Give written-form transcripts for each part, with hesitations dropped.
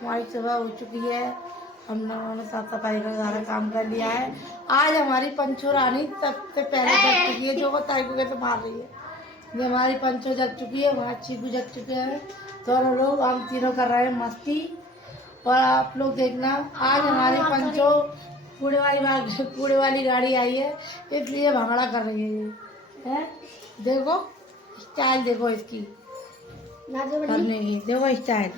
हमारी सुबह हो चुकी है। हम लोगों ने साफ सफाई का सारा काम कर लिया है। आज हमारी पंचो रानी सबसे पहले जग चुकी है, जो वो ताई को कैसे मार रही है। ये हमारी पंचो जग चुकी है, वहाँ चीकू जग चुके हैं। दोनों लोग हम तीनों कर रहे हैं मस्ती। और आप लोग देखना, आज हमारी पंचो कूड़े वाली गाड़ी आई है, इसलिए भंगड़ा कर रही है ये है। देखो स्टाइल, देखो इसकी करने की, देखो स्टाइल।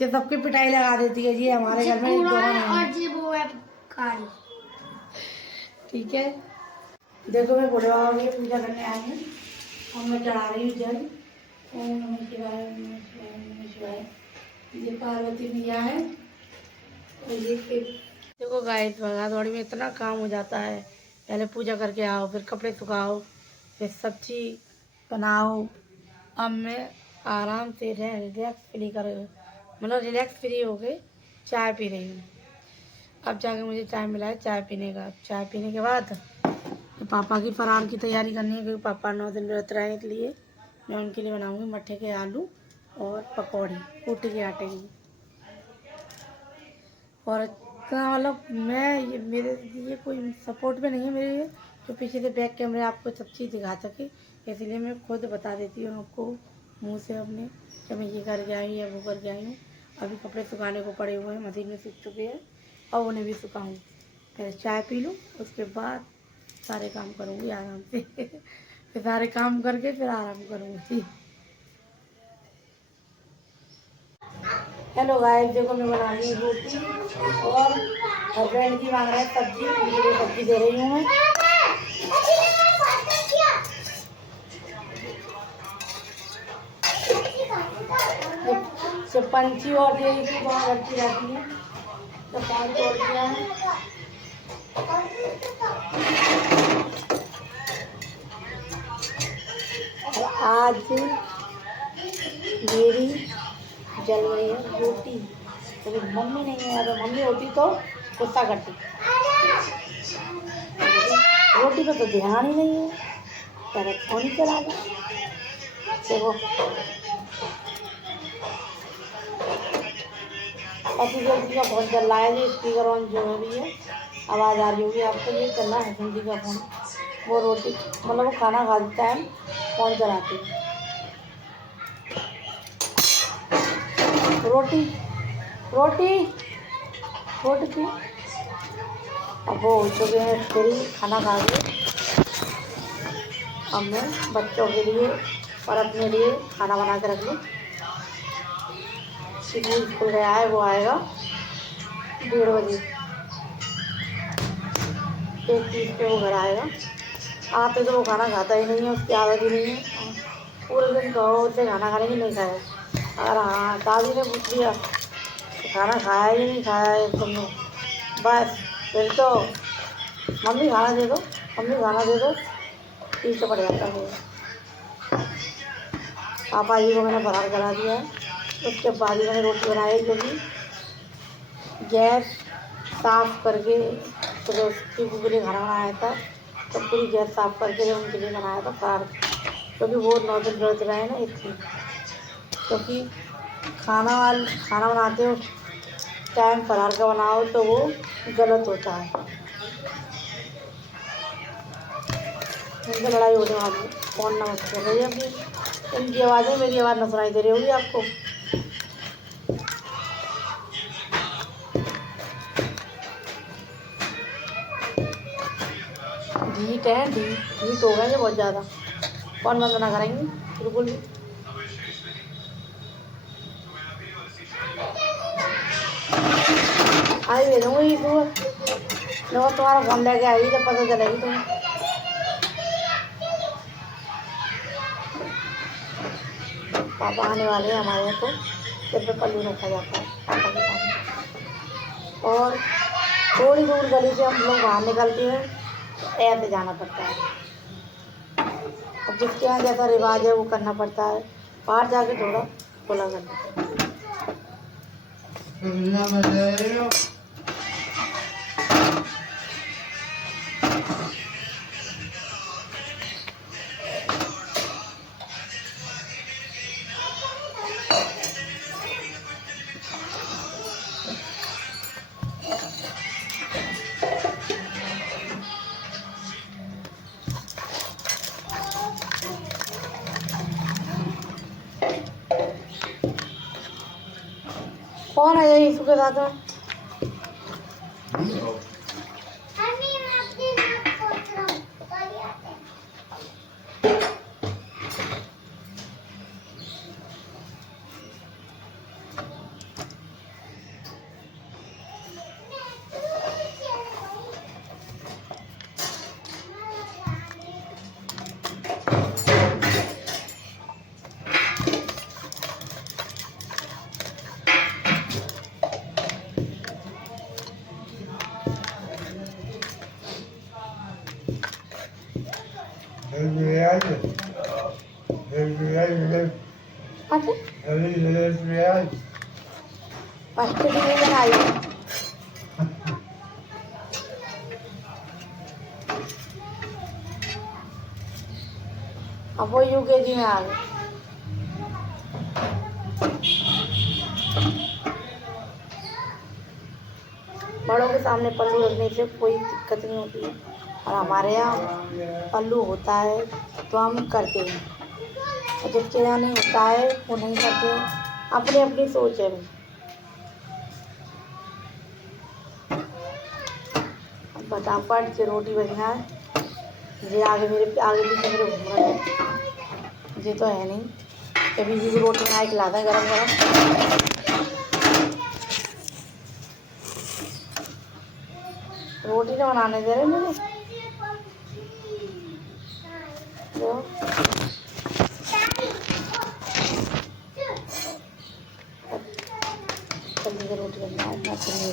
ये सबकी पिटाई लगा देती है जी हमारे घर में और जी वो है कारी। ठीक है, देखो मैं भोले बाबा की पूजा करने आई हूँ और मैं चढ़ा रही हूँ जल। ओम नमः शिवाय, ओम नमः शिवाय, ओम नमः शिवाय। ये पार्वती मैया है। और ये देखो गाइस, भगादौड़ी में इतना काम हो जाता है। पहले पूजा करके आओ, फिर कपड़े सुखाओ, फिर सब्जी बनाओ। अब मैं आराम से रिलैक्स फ्री मतलब रिलैक्स फ्री हो गए चाय पी रही हूँ। अब जाके मुझे चाय मिला है चाय पीने का। चाय पीने के बाद तो पापा की फरार की तैयारी करनी है, क्योंकि पापा 9 दिन व्रत रहने के लिए मैं उनके लिए बनाऊँगी मट्ठे के आलू और पकौड़ी ऊटी के आटे की। और इतना मतलब मैं ये मेरे ये कोई सपोर्ट में नहीं है मेरे, जो पीछे से बैक कैमरे आपको सब चीज़ दिखा सके, इसलिए मैं खुद बता देती हूँ आपको मुंह से अपने कि मैं ये करके आई या वो करके आई हूँ। अभी कपड़े सुखाने को पड़े हुए हैं, मशीन में सूख चुके हैं और उन्हें भी सुखाऊँ। पहले चाय पी लूँ, उसके बाद सारे काम करूँगी आराम से फिर सारे काम करके फिर आराम करूँगी। हेलो गाइस, देखो मैं बना रही हूँ रोटी और हस्बैंड की मांग रहा है सब्जी, उनके लिए सब्जी दे रही हूँ मैं। जब पंछी और देरी की बहुत लड़की रहती है तो पानी तोड़ दिया है। आज मेरी जल गई है रोटी, तो मम्मी नहीं है। अगर मम्मी होती तो गुस्सा करती। रोटी पे तो ध्यान ही नहीं है, पहले फोन ही चला गया। देखो पति देव जी का फोन चल रहा है जी, स्पीकर ऑन जो है भी है, आवाज़ आ रही होगी आपको। ये चल रहा है हसन जी का फोन। वो रोटी मतलब वो खाना खा देता है, फोन चलाती है। रोटी रोटी रोटी थी। अब वो हो चुके हैं फ्री खाना खा के। अब मैं बच्चों के लिए और अपने लिए खाना बना के रख लूँ। स्कूल गया है, वो आएगा 1:30 बजे, 1:30 पे वो घर आएगा। आते तो वो खाना खाता ही नहीं है, उसकी आदत ही नहीं है। पूरे दिन कहो उससे खाना खाने की नहीं खाया। अगर हाँ दादी ने पूछ लिया तो खाना खाया ही नहीं खाया है तुमने, बस फिर तो मम्मी खाना दे दो, मम्मी खाना दे दो, पीछे पड़ जाता है। पापा जी को मैंने फरार करा दिया है। उसके बाद ही मैंने रोटी बनाई, क्योंकि गैस साफ़ करके तो उसकी के लिए खाना बनाया था, तो पूरी गैस साफ़ करके उनके लिए बनाया था फरार, क्योंकि वो 9 दिन व्रत रहे ना इसलिए। क्योंकि खाना बनाते हो टाइम फरार का बनाओ तो वो गलत होता है। इनसे लड़ाई होने वाली है, फोन ना मत कर रही है अभी। इनकी आवाज़ें मेरी आवाज़ न सुनाई दे रही होगी आपको। ढीठ है, ढीठ हो गए बहुत ज़्यादा। कौन बंद ना करेंगे बिल्कुल भी। आई भेजूँगी सुबह, तुम्हारा फोन लेके आएगी जब पता चलेगी तुम्हें। पापा आने वाले हैं हमारे यहाँ, तो सिर पे पल्लू रखा जाता है पापा के सामने। और थोड़ी दूर गली से हम लोग बाहर निकलते हैं तो ऐसे जाना पड़ता है। अब जिसके यहाँ जैसा रिवाज है वो करना पड़ता है, बाहर जाके थोड़ा खुला कर देते हैं। कौन है ये इसके साथ में? फर्स्ट डिवीजन आई। अब वो यूकेजी में आ गए। बड़ों के सामने पल्लू रखने से कोई दिक्कत नहीं होती है, और हमारे यहाँ पल्लू होता है तो हम करते हैं, और जिसके यहाँ नहीं होता है वो नहीं करते हैं। अपनी अपनी सोच है। अब फटाफट से रोटी बनना है। ये आगे पीछे मेरे घूम रहे हैं, ये तो है नहीं। कभी भी रोटी बना के खिलाता है गरम गरम। रोटी तो बनाने दे रहे मुझे। जल्दी से रोटी बनना है, इतना चाहिए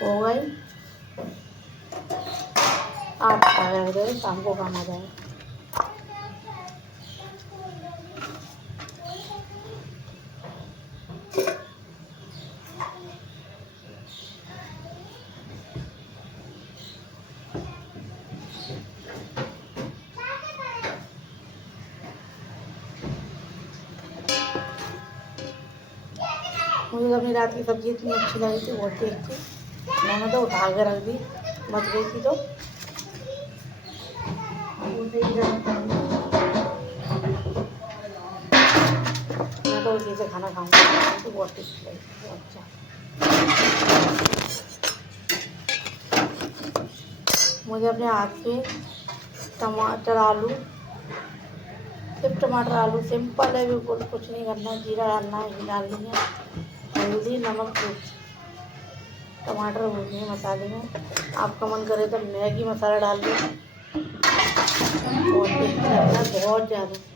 हो गई। आप खा रहे हो, शाम को खाना जाए। मुझे अपनी रात की सब्जी इतनी अच्छी लगी थी, बहुत टेस्टी। मैंने तो उठा के रख दी, बच गई थी तो मैं तो उसी से खाना खाऊंगी, तो बहुत टेस्टी लगी, बहुत अच्छा। मुझे अपने हाथ से टमाटर आलू, सिर्फ टमाटर आलू सिंपल है बिल्कुल, कुछ नहीं करना है। जीरा डालना है, घी डालनी है, हल्दी नमक मिर्च, टमाटर भूनने हैं मसाले में। आपका मन करे तो मैगी मसाला डाल दो, बहुत टेस्टी लगता है, बहुत ज़्यादा।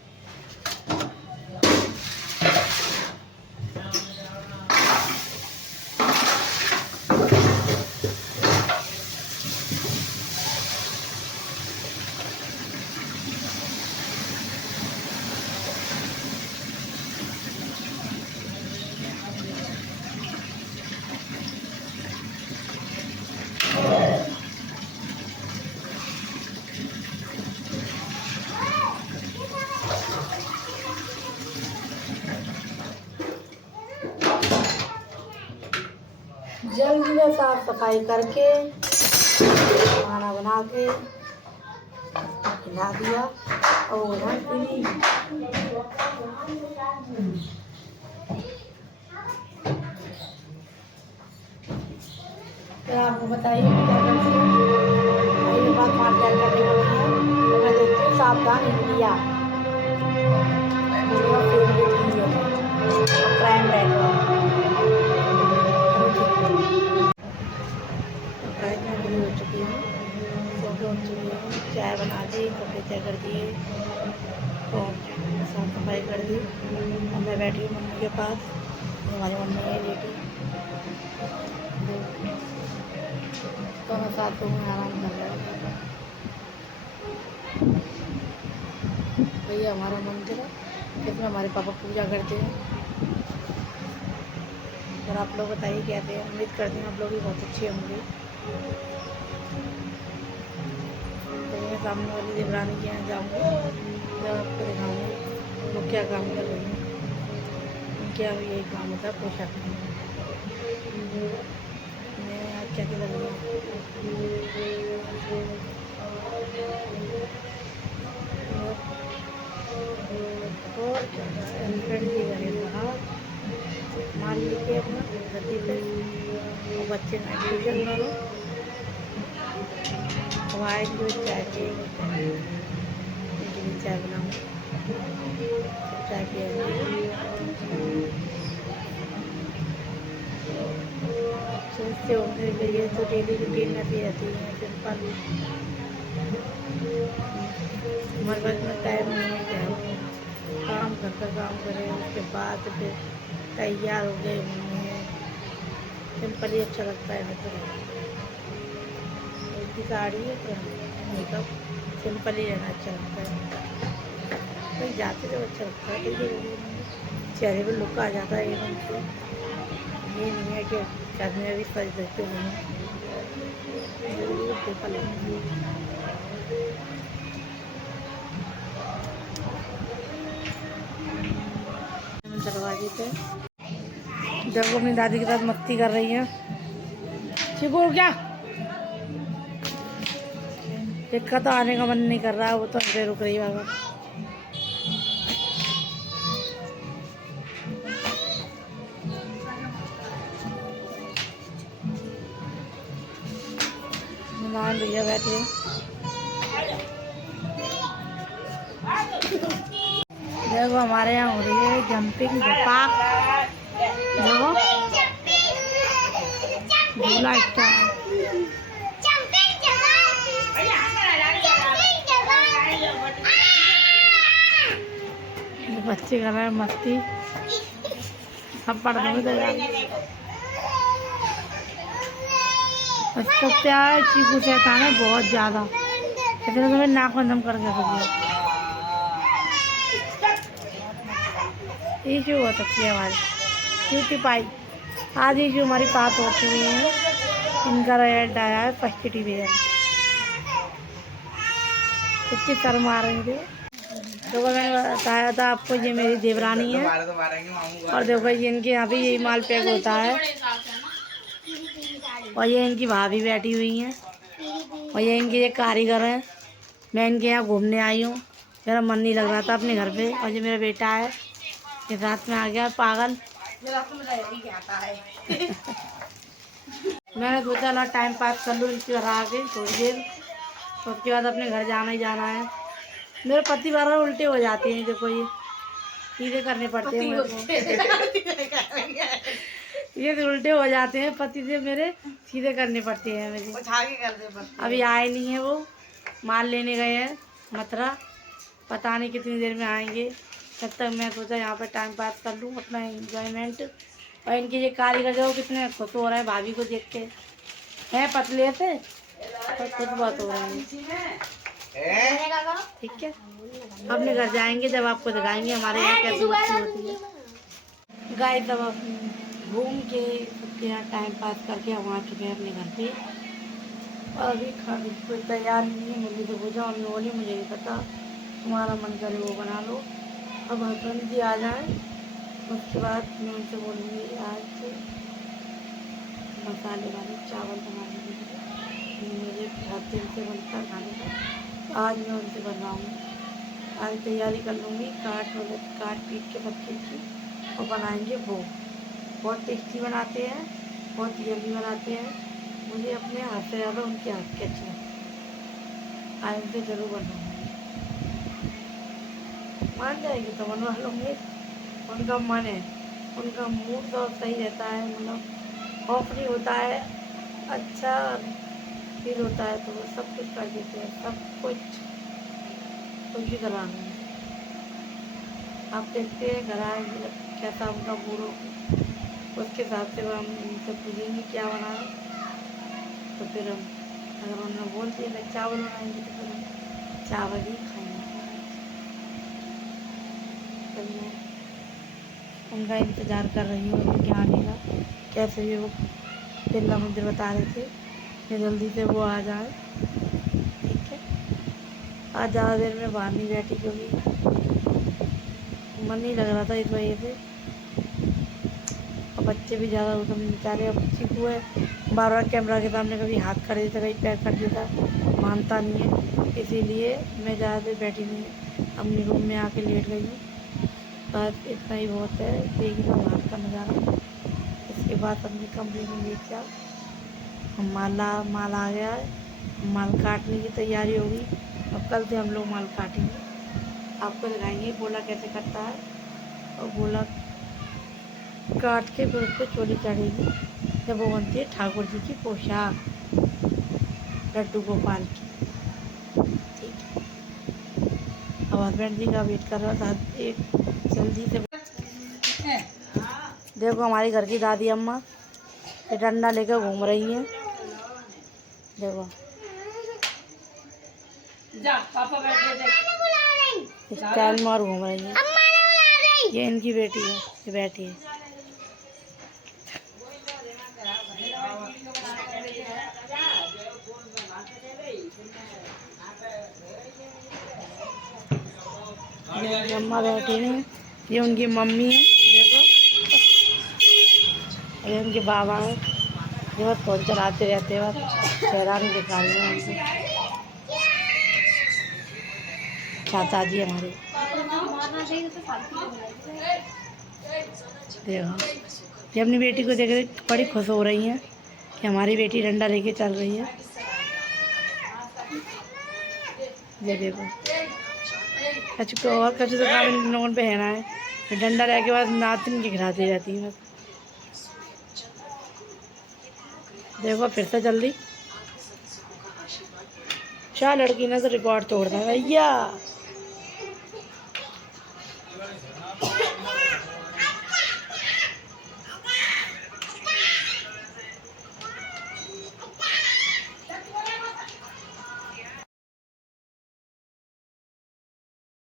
जल्दी से साफ सफाई करके खाना बना के खिला दिया और फिर आपको बताइए क्या करती हूँ। ये बात मार्केट करने को नहीं है, तो मैं देखती हूँ सावधान इंडिया, मेरा फेवरेट हीरो है, क्राइम बैकग्राउंड। हो चुकी हूँ, कॉफ़ी हो चुकी है, चाय बना दी, कपड़े तय कर दिए और साफ सफाई कर दी। और मैं बैठी हूँ मम्मी के पास, हमारी मम्मी है लेटी, दोनों साथ में आराम कर रहे हैं। भैया हमारा मंदिर है, जिसमें हमारे पापा पूजा करते हैं। और आप लोग बताइए कैसे हैं, उम्मीद करते हैं आप लोग भी बहुत अच्छे होंगे। तो मैं सामने वाली देवरानी के यहाँ जाऊँगी, जब आपको दिखाऊँगी वो क्या काम कर रही है। उनके यहाँ भी यही काम होता है, पोशाक में। मैं आज क्या लग रही है। और एलिफेंट की गले बाहर मार लेके अपना गद्दी पे, और बच्चे नाइट डिवीजन दोनों वाइन जो चाय पिएंगे, चाय बनाऊँ चाय पिएंगे। सोचते होंगे कि ये तो डेली रूटीन में भी रहती है सिंपल, हमारे पास में टाइम नहीं है कि हम काम घर का काम करें, उसके बाद फिर तैयार हो गए घूमने। सिंपल ही अच्छा लगता है मुझे, उसकी साड़ी है तो मेकअप सिंपल ही रहना अच्छा लगता है। कहीं जाते तो अच्छा लगता है, तो चेहरे पर लुक आ जाता है एकदम से। ये नहीं है कि शादी में भी सज देते हैं, दरवाजे पे देखो अपनी दादी के साथ मस्ती कर रही है। चिको क्या देखा तो आने का मन नहीं कर रहा है, वो तो अंदर रुक रही है बाबा। मेहमान भैया बैठे हैं, देखो हमारे यहाँ हो रही है जंपिंग जपाक, देखो झूला स्टार। बच्चे कर रहे हैं मस्ती, सब पढ़ दूँगी तो उसका क्या है, चीकू शैतान है बहुत ज़्यादा, इतना तो मैं नाक बंदम करके रखी। इशू हो सकती है हमारी क्यूटी पाई, आज इशू हमारी बात हो चुकी है, इनका रेड आया है फर्स्ट डिवीजन। कितनी शर्म आ रही थी। तो मैंने बताया था आपको, ये मेरी देवरानी है, और देखो ये इनके यहाँ भी यही माल पैक होता है, और ये इनकी भाभी बैठी हुई हैं, और ये इनके ये कारीगर हैं। मैं इनके यहाँ घूमने आई हूँ, मेरा मन नहीं लग रहा था अपने घर पे, और ये मेरा बेटा है, ये रात में आ गया पागल। मैंने सोचा ला टाइम पास कर लूँ इनकी घर आके थोड़ी देर, उसके बाद अपने घर जाना ही जाना है। मेरे पति बार उल्टे हो जाते हैं, देखो ये सीधे करने पड़ते हैं मेरे को। ये तो उल्टे हो जाते हैं पति से मेरे, सीधे करने पड़ते हैं मुझे। अभी आए नहीं है, वो माल लेने गए हैं मथुरा, पता नहीं कितनी देर में आएंगे। तब तक मैं सोचा यहाँ पर टाइम पास कर लूँ अपना एंजॉयमेंट। और इनके ये कारीगर जो कितने खुश हो रहे हैं भाभी को देख के, हैं पतले थे तो खुश बहुत हो रहे हैं। ठीक है, अपने घर जाएंगे जब आपको दिखाएंगे हमारे यहाँ कैसी मस्ती होती है। गाय तब घूम के सबके यहाँ टाइम पास करके हम आ चुके हैं अपने घर पे, और अभी खाने की कोई तैयार नहीं है। मुझे तो पूछा मम्मी बोली मुझे नहीं पता, तुम्हारा मन करे वो बना लो। अब हस्बैंड जी आ जाए उसके बाद मैं उनसे बोलूँगी आज मसाले वाले चावल बनाने के लिए, मुझे बहुत दिन से बनता खाने का, आज मैं उनसे बनवाऊँगी। आज तैयारी कर लूँगी, काट पीट के बच्चे की, और बनाएंगे वो। बहुत टेस्टी बनाते हैं, बहुत जल्दी बनाते हैं, मुझे अपने हाथ से ज़्यादा उनके हाथ के अच्छे लगते हैं। आज उनसे ज़रूर बनवाऊँगी, मान जाएंगे तो बनवा लूँगी। उनका मन है, उनका मूड तो सही रहता है, मतलब ऑफ नहीं होता है, अच्छा फील होता है तो वो सब कुछ कर देते हैं, सब कुछ भी करा लूँगी। आप देखते हैं घर आएंगे कैसा उनका मूड हो, उसके हिसाब से हम उनसे पूछेंगे क्या बनाए, तो फिर हम अगर उन्होंने बोल दिया मैं चावल बनाएंगे तो फिर हम चावल ही खाएंगे। तो मैं उनका इंतज़ार कर रही हूँ उनके आने का, कैसे भी वो बिरला मंदिर बता रहे थे कि जल्दी से वो आ जाए। ठीक है, आज ज़्यादा देर में बाहर नहीं बैठी क्योंकि मन नहीं लग रहा था इस वजह से, और बच्चे भी ज़्यादा उधम बेचारे। अब चीकू है बार बार कैमरा के सामने कभी हाथ कर देता कभी पैर कर देता, मानता नहीं है, इसीलिए मैं ज़्यादा देर बैठी नहीं, अपनी रूम में आके लेट गई हूँ। बस इतना ही बहुत है। देखिए तो बाहर का नज़ारा। इसके बाद हमने कमरे में ले जाओ, माल आ गया है। माल काटने की तैयारी होगी। अब कल से हम लोग माल काटेंगे, आपको दिखाएंगे गोला कैसे कटता है। और गोला काट के फिर उस पर चोली चढ़ेगी जब वो बनती है ठाकुर जी की पोशाक, लड्डू गोपाल की। ठीक है, अब हस्बैंड जी का वेट कर रहा था, एक जल्दी से। देखो हमारी घर की दादी अम्मा ये डंडा लेकर घूम रही हैं। देखो पापा बैठे स्टाइल में और घूम रही है। ये इनकी बेटी है, ये बैठी है। अम्मा बैठी हैं, ये उनकी मम्मी है। देखो ये उनके बाबा हैं, ये बस फोन चलाते रहते हैं, बस हैरानी दिखा रही हैं उनको। चाचा जी हमारे देखो ये अपनी बेटी को देख के बड़ी खुश हो रही हैं कि हमारी बेटी डंडा लेके चल रही है। ये देखो कछु और कछु तो काम इन लोगों पे है ना है, डंडा लेके बाद नातिन के खिलाती रहती है। देखो फिर से जल्दी, क्या लड़की ने तो रिकॉर्ड तोड़ दिया भैया।